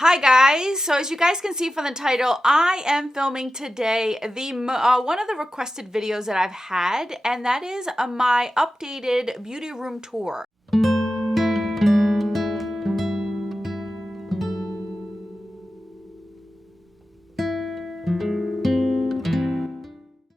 Hi guys, so as you guys can see from the title, I am filming today the one of the requested videos that I've had, and that is my updated beauty room tour.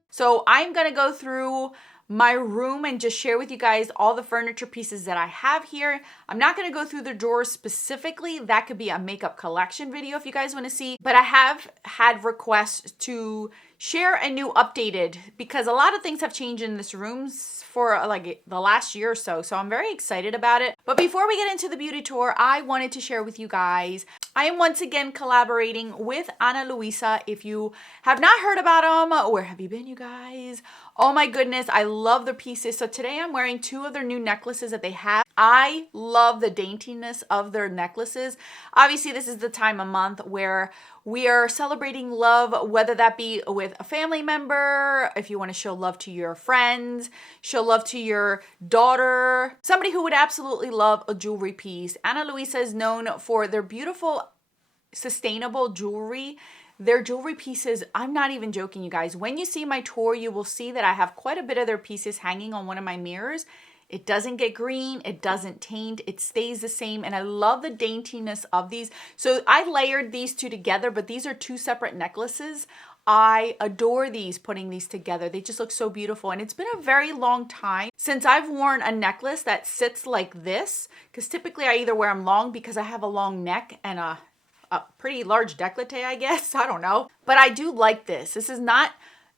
So I'm gonna go through my room and just share with you guys all the furniture pieces that I have here. I'm not gonna go through the drawers specifically. That could be a makeup collection video if you guys wanna see, but I have had requests to share a new updated because a lot of things have changed in this room for like the last year or so. So I'm very excited about it. But before we get into the beauty tour, I wanted to share with you guys, I am once again collaborating with Ana Luisa. If you have not heard about them, where have you been, you guys? Oh my goodness, I love their pieces. So today I'm wearing two of their new necklaces that they have. I love the daintiness of their necklaces. Obviously, this is the time of month where we are celebrating love, whether that be with a family member, if you want to show love to your friends, show love to your daughter, somebody who would absolutely love a jewelry piece. Ana Luisa is known for their beautiful, sustainable jewelry. Their jewelry pieces, I'm not even joking, you guys. When you see my tour, you will see that I have quite a bit of their pieces hanging on one of my mirrors. It doesn't get green, it doesn't taint, it stays the same, and I love the daintiness of these. So I layered these two together, but these are two separate necklaces. I adore these, putting these together. They just look so beautiful, and it's been a very long time since I've worn a necklace that sits like this, because typically I either wear them long because I have a long neck and a pretty large décolleté, I guess. I don't know. But I do like this. This is not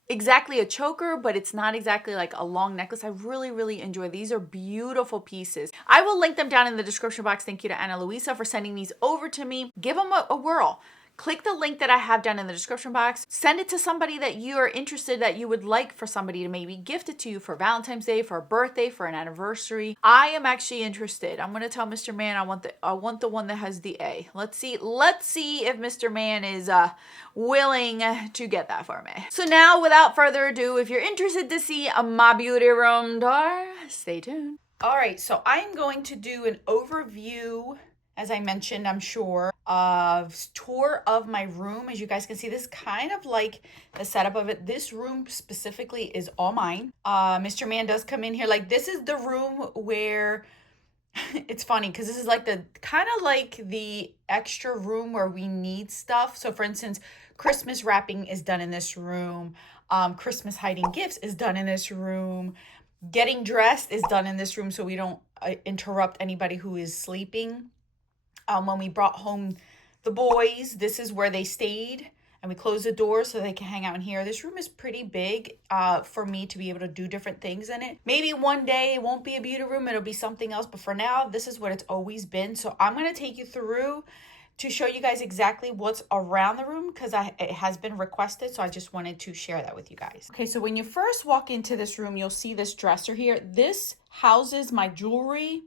exactly a choker, but it's not exactly like a long necklace. I really enjoy these. Are beautiful pieces. I will link them down in the description box. Thank you to Ana Luisa for sending these over to me. Give them a whirl. Click the link that I have down in the description box. Send it to somebody that you are interested, that you would like for somebody to maybe gift it to you for Valentine's Day, for a birthday, for an anniversary. I am actually interested. I'm gonna tell Mr. Man I want the one that has the A. Let's see if Mr. Man is willing to get that for me. So now, without further ado, if you're interested to see my beauty room tour, stay tuned. All right, so I'm going to do an overview, as I mentioned, I'm sure, of tour of my room. As you guys can see, this is kind of like the setup of it. This room specifically is all mine. Mr. Man does come in here. Like, this is the room where it's funny because this is like the kind of like the extra room where we need stuff. So for instance, Christmas wrapping is done in this room. Christmas hiding gifts is done in this room. Getting dressed is done in this room so we don't interrupt anybody who is sleeping. When we brought home the boys, this is where they stayed, and we closed the door so they can hang out in here. This room is pretty big for me to be able to do different things in it. Maybe one day it won't be a beauty room, it'll be something else, but for now, this is what it's always been. So I'm going to take you through to show you guys exactly what's around the room because it has been requested, so I just wanted to share that with you guys. Okay, so when you first walk into this room, you'll see this dresser here. This houses my jewelry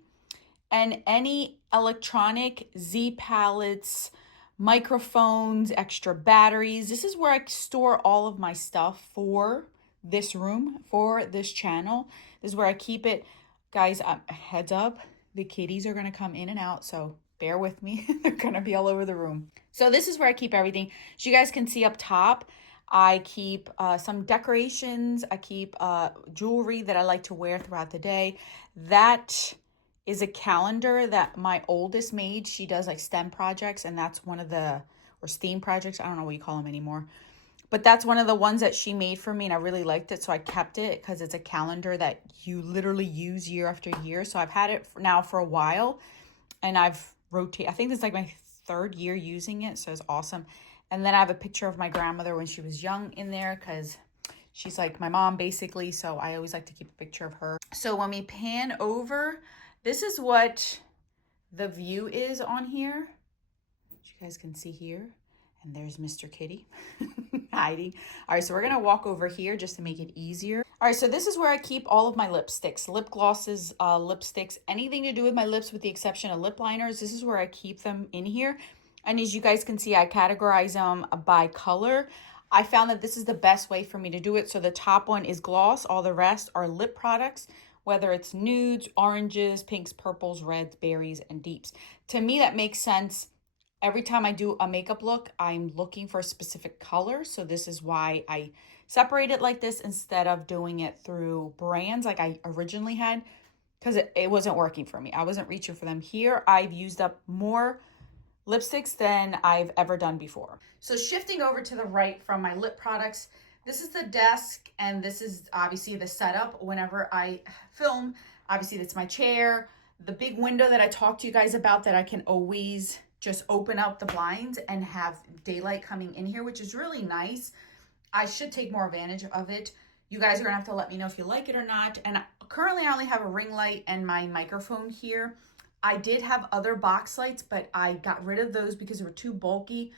and any electronic Z palettes, microphones, extra batteries. This is where I store all of my stuff for this room, for this channel. This is where I keep it. Guys, heads up, the kitties are going to come in and out, so bear with me. They're going to be all over the room. So this is where I keep everything. As you guys can see up top, I keep some decorations. I keep jewelry that I like to wear throughout the day. That is a calendar that my oldest made. She does like STEM projects, and that's one of the, or STEAM projects, I don't know what you call them anymore. But that's one of the ones that she made for me, and I really liked it, so I kept it because it's a calendar that you literally use year after year. So I've had it now for a while, and I've rotated. I think this is like my third year using it, so it's awesome. And then I have a picture of my grandmother when she was young in there because she's like my mom basically, so I always like to keep a picture of her. So when we pan over, this is what the view is on here. As you guys can see here. And there's Mr. Kitty hiding. All right, so we're going to walk over here just to make it easier. All right, so this is where I keep all of my lipsticks, lip glosses, lipsticks, anything to do with my lips with the exception of lip liners. This is where I keep them in here. And as you guys can see, I categorize them by color. I found that this is the best way for me to do it. So the top one is gloss. All the rest are lip products, whether it's nudes, oranges, pinks, purples, reds, berries, and deeps. To me, that makes sense. Every time I do a makeup look, I'm looking for a specific color. So this is why I separate it like this instead of doing it through brands like I originally had, because it wasn't working for me. I wasn't reaching for them. Here, I've used up more lipsticks than I've ever done before. So shifting over to the right from my lip products, this is the desk and this is obviously the setup whenever I film. Obviously, that's my chair, the big window that I talked to you guys about that I can always just open up the blinds and have daylight coming in here, which is really nice. I should take more advantage of it. You guys are gonna have to let me know if you like it or not. And currently I only have a ring light and my microphone here. I did have other box lights, but I got rid of those because they were too bulky.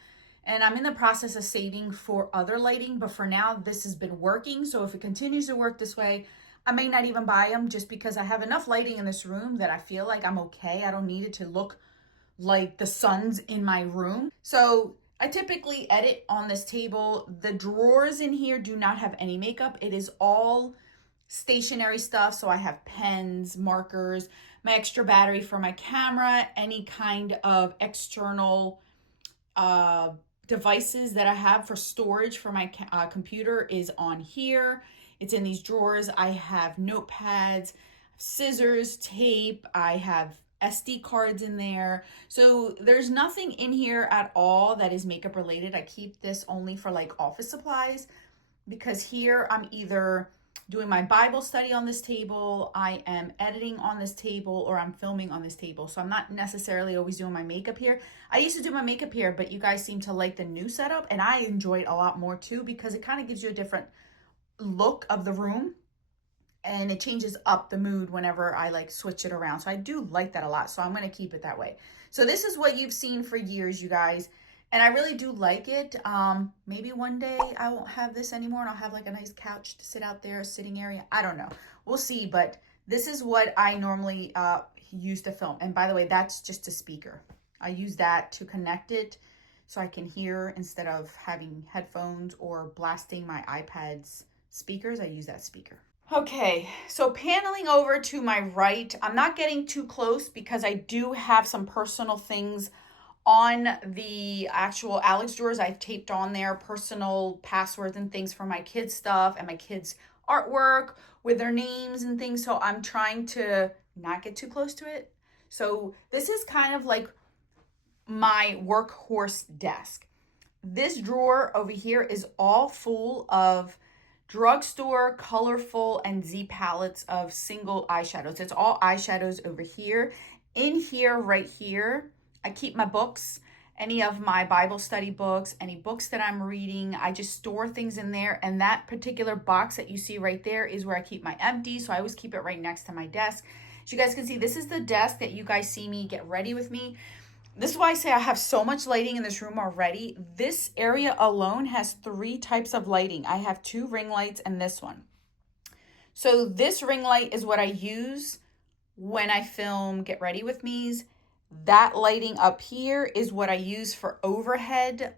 And I'm in the process of saving for other lighting, but for now, this has been working. So if it continues to work this way, I may not even buy them just because I have enough lighting in this room that I feel like I'm okay. I don't need it to look like the sun's in my room. So I typically edit on this table. The drawers in here do not have any makeup. It is all stationary stuff. So I have pens, markers, my extra battery for my camera, any kind of external devices that I have for storage for my computer is on here. It's in these drawers. I have notepads, scissors, tape. I have SD cards in there. So there's nothing in here at all that is makeup related. I keep this only for like office supplies because here I'm either doing my Bible study on this table, I am editing on this table, or I'm filming on this table. So I'm not necessarily always doing my makeup here. I used to do my makeup here, but you guys seem to like the new setup, and I enjoy it a lot more too because it kind of gives you a different look of the room and it changes up the mood whenever I like switch it around. So I do like that a lot. So I'm going to keep it that way. So this is what you've seen for years, you guys. And I really do like it. Maybe one day I won't have this anymore and I'll have like a nice couch to sit out there, a sitting area. I don't know. We'll see. But this is what I normally use to film. And by the way, that's just a speaker. I use that to connect it so I can hear instead of having headphones or blasting my iPad's speakers. I use that speaker. Okay, so paneling over to my right, I'm not getting too close because I do have some personal things on the actual Alex drawers. I've taped on there personal passwords and things for my kids' stuff and my kids' artwork with their names and things. So I'm trying to not get too close to it. So this is kind of like my workhorse desk. This drawer over here is all full of drugstore, colorful, and Z palettes of single eyeshadows. It's all eyeshadows over here. In here, right here, I keep my books, any of my Bible study books, any books that I'm reading. I just store things in there. And that particular box that you see right there is where I keep my Empties. So I always keep it right next to my desk. As you guys can see, this is the desk that you guys see me get ready with me. This is why I say I have so much lighting in this room already. This area alone has 3 types of lighting. I have 2 ring lights and this one. So this ring light is what I use when I film Get Ready With Me's. That lighting up here is what I use for overhead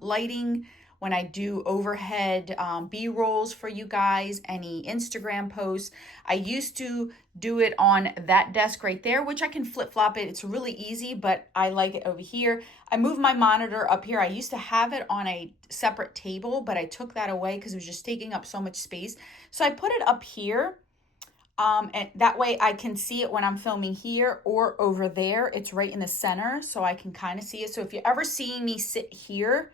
lighting when I do overhead B-rolls for you guys, any Instagram posts. I used to do it on that desk right there, which I can flip-flop it. It's really easy, but I like it over here. I moved my monitor up here. I used to have it on a separate table, but I took that away because it was just taking up so much space. So I put it up here. And that way I can see it when I'm filming here or over there. It's right in the center, so I can kind of see it. So if you're ever seeing me sit here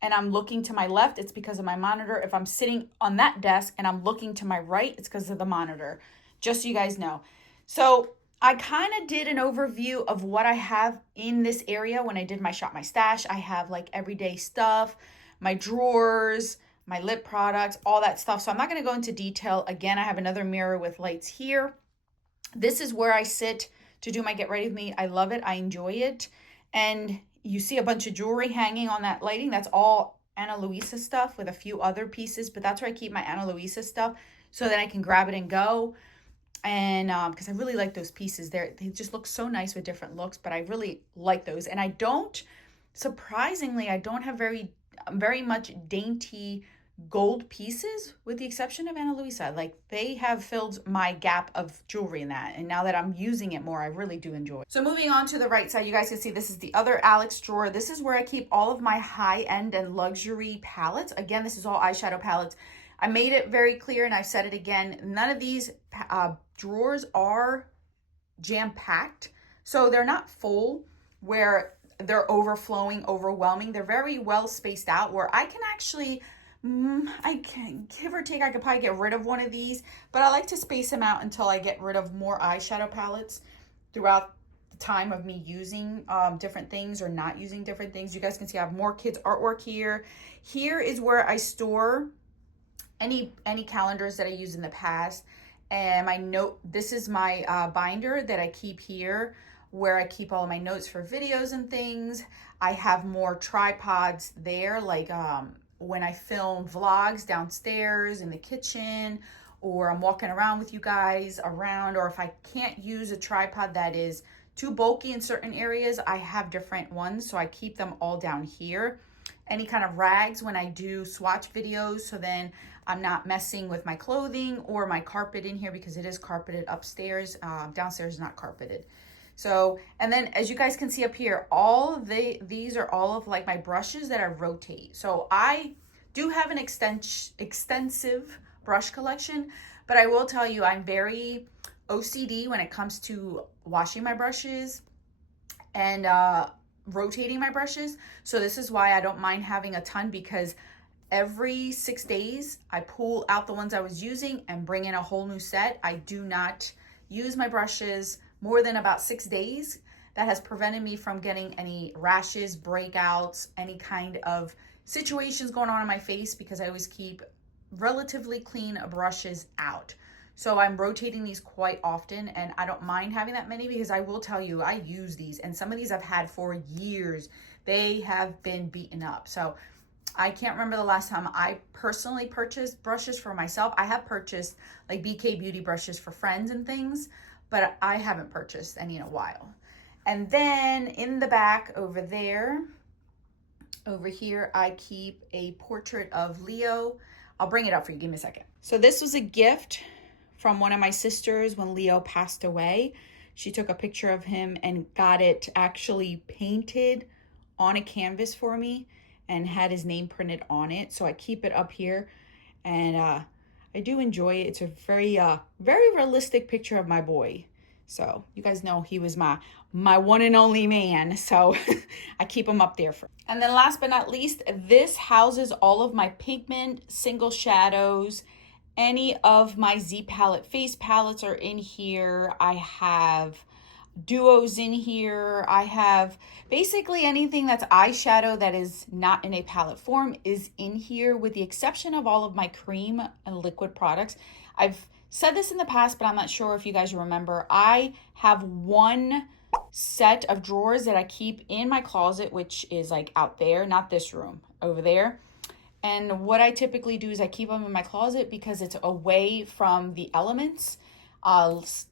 and I'm looking to my left, it's because of my monitor. If I'm sitting on that desk and I'm looking to my right, it's because of the monitor, just so you guys know. So I kind of did an overview of what I have in this area when I did my Shop My Stash. I have like everyday stuff, my drawers, my lip products, all that stuff. So I'm not going to go into detail. Again, I have another mirror with lights here. This is where I sit to do my Get Ready With Me. I love it. I enjoy it. And you see a bunch of jewelry hanging on that lighting. That's all Ana Luisa stuff with a few other pieces, but that's where I keep my Ana Luisa stuff so that I can grab it and go. And because I really like those pieces. They just look so nice with different looks, but I really like those. And surprisingly, I don't have very much dainty gold pieces with the exception of Ana Luisa. Like they have filled my gap of jewelry in that. And now that I'm using it more, I really do enjoy it. So moving on to the right side, you guys can see this is the other Alex drawer. This is where I keep all of my high-end and luxury palettes. Again, this is all eyeshadow palettes. I made it very clear, and I've said it again, none of these drawers are jam-packed. So they're not full where they're overflowing, overwhelming. They're very well spaced out where I can actually, I can give or take, I could probably get rid of one of these, but I like to space them out until I get rid of more eyeshadow palettes throughout the time of me using different things or not using different things. You guys can see I have more kids artwork here. Here is where I store any calendars that I used in the past. And my note, this is my binder that I keep here where I keep all of my notes for videos and things. I have more tripods there, like when I film vlogs downstairs in the kitchen, or I'm walking around with you guys around, or if I can't use a tripod that is too bulky in certain areas, I have different ones. So I keep them all down here. Any kind of rags when I do swatch videos, so then I'm not messing with my clothing or my carpet in here because it is carpeted upstairs. Downstairs is not carpeted. So, and then as you guys can see up here, these are all of like my brushes that I rotate. So I do have an extensive brush collection, but I will tell you I'm very OCD when it comes to washing my brushes and rotating my brushes. So this is why I don't mind having a ton, because every 6 days I pull out the ones I was using and bring in a whole new set. I do not use my brushes more than about 6 days. That has prevented me from getting any rashes, breakouts, any kind of situations going on in my face, because I always keep relatively clean brushes out. So I'm rotating these quite often, and I don't mind having that many because I will tell you, I use these, and some of these I've had for years. They have been beaten up. So I can't remember the last time I personally purchased brushes for myself. I have purchased like BK Beauty brushes for friends and things, but I haven't purchased any in a while. And then in the back over there, over here, I keep a portrait of Leo. I'll bring it up for you. Give me a second. So this was a gift from one of my sisters when Leo passed away. She took a picture of him and got it actually painted on a canvas for me and had his name printed on it. So I keep it up here, and I do enjoy it. It's a very realistic picture of my boy. So you guys know he was my one and only man. So I keep him up there. And then last but not least, this houses all of my pigment, single shadows. Any of my Z palette face palettes are in here. I have duos in here. I have basically anything that's eyeshadow that is not in a palette form is in here, with the exception of all of my cream and liquid products. I've said this in the past, but I'm not sure if you guys remember. I have one set of drawers that I keep in my closet, which is like out there, not this room, over there. And what I typically do is I keep them in my closet because it's away from the elements,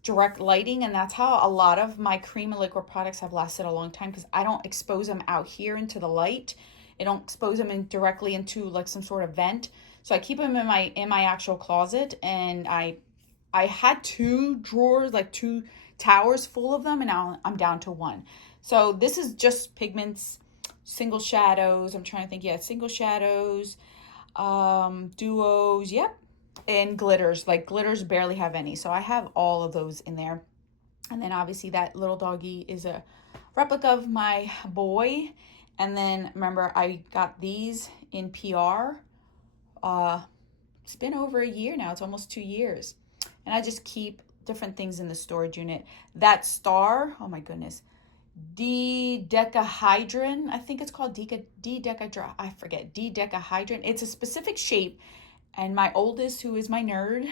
direct lighting, and that's how a lot of my cream and liquid products have lasted a long time, because I don't expose them out here into the light. I don't expose them directly into like some sort of vent. So I keep them in my actual closet, and I had 2 drawers, like 2 towers full of them, and now I'm down to 1. So this is just pigments, single shadows. I'm trying to think. Yeah, single shadows, duos. Yep. And glitters. Like glitters barely have any. So I have all of those in there. And then obviously that little doggy is a replica of my boy. And then remember, I got these in PR. It's been over a year now. It's almost 2 years. And I just keep different things in the storage unit. That star, oh my goodness, dodecahedron, I think it's called dodecahedron. I forget, dodecahedron. It's a specific shape, and my oldest, who is my nerd,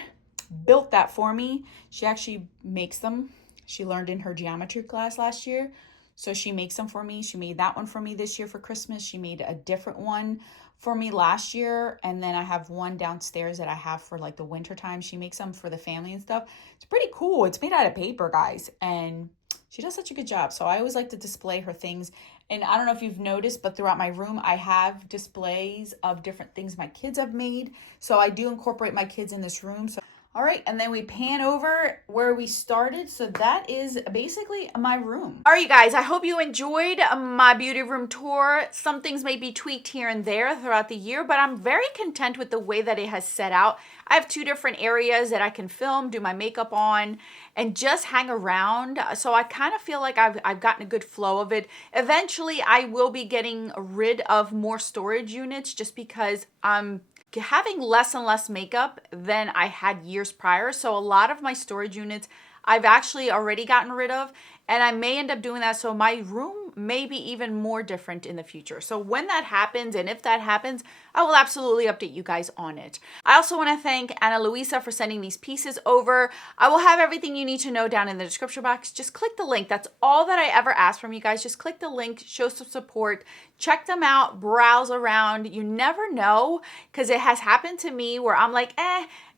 built that for me. She actually makes them. She learned in her geometry class last year, so she makes them for me. She made that one for me this year for Christmas. She made a different one for me last year, and then I have one downstairs that I have for like the winter time. She makes them for the family and stuff. It's pretty cool. It's made out of paper, guys, and she does such a good job. So I always like to display her things. And I don't know if you've noticed, but throughout my room, I have displays of different things my kids have made. So I do incorporate my kids in this room. So all right, and then we pan over where we started. So that is basically my room. All right, you guys, I hope you enjoyed my beauty room tour. Some things may be tweaked here and there throughout the year, but I'm very content with the way that it has set out. I have 2 different areas that I can film, do my makeup on, and just hang around. So I kind of feel like I've gotten a good flow of it. Eventually, I will be getting rid of more storage units just because I'm having less and less makeup than I had years prior. So a lot of my storage units I've actually already gotten rid of, and I may end up doing that. So my room may be even more different in the future. So when that happens, and if that happens, I will absolutely update you guys on it. I also want to thank Ana Luisa for sending these pieces over. I will have everything you need to know down in the description box. Just click the link. That's all that I ever ask from you guys. Just click the link, show some support, check them out, browse around. You never know, because it has happened to me where I'm like,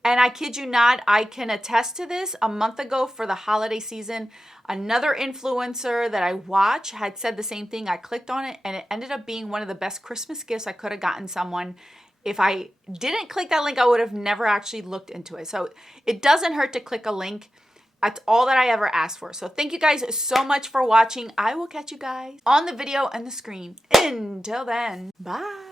and I kid you not, I can attest to this. A month ago for the holiday season, another influencer that I watch had said the same thing. I clicked on it and it ended up being one of the best Christmas gifts I could have gotten someone. If I didn't click that link, I would have never actually looked into it. So it doesn't hurt to click a link. That's all that I ever asked for. So thank you guys so much for watching. I will catch you guys on the video and the screen. Until then, bye.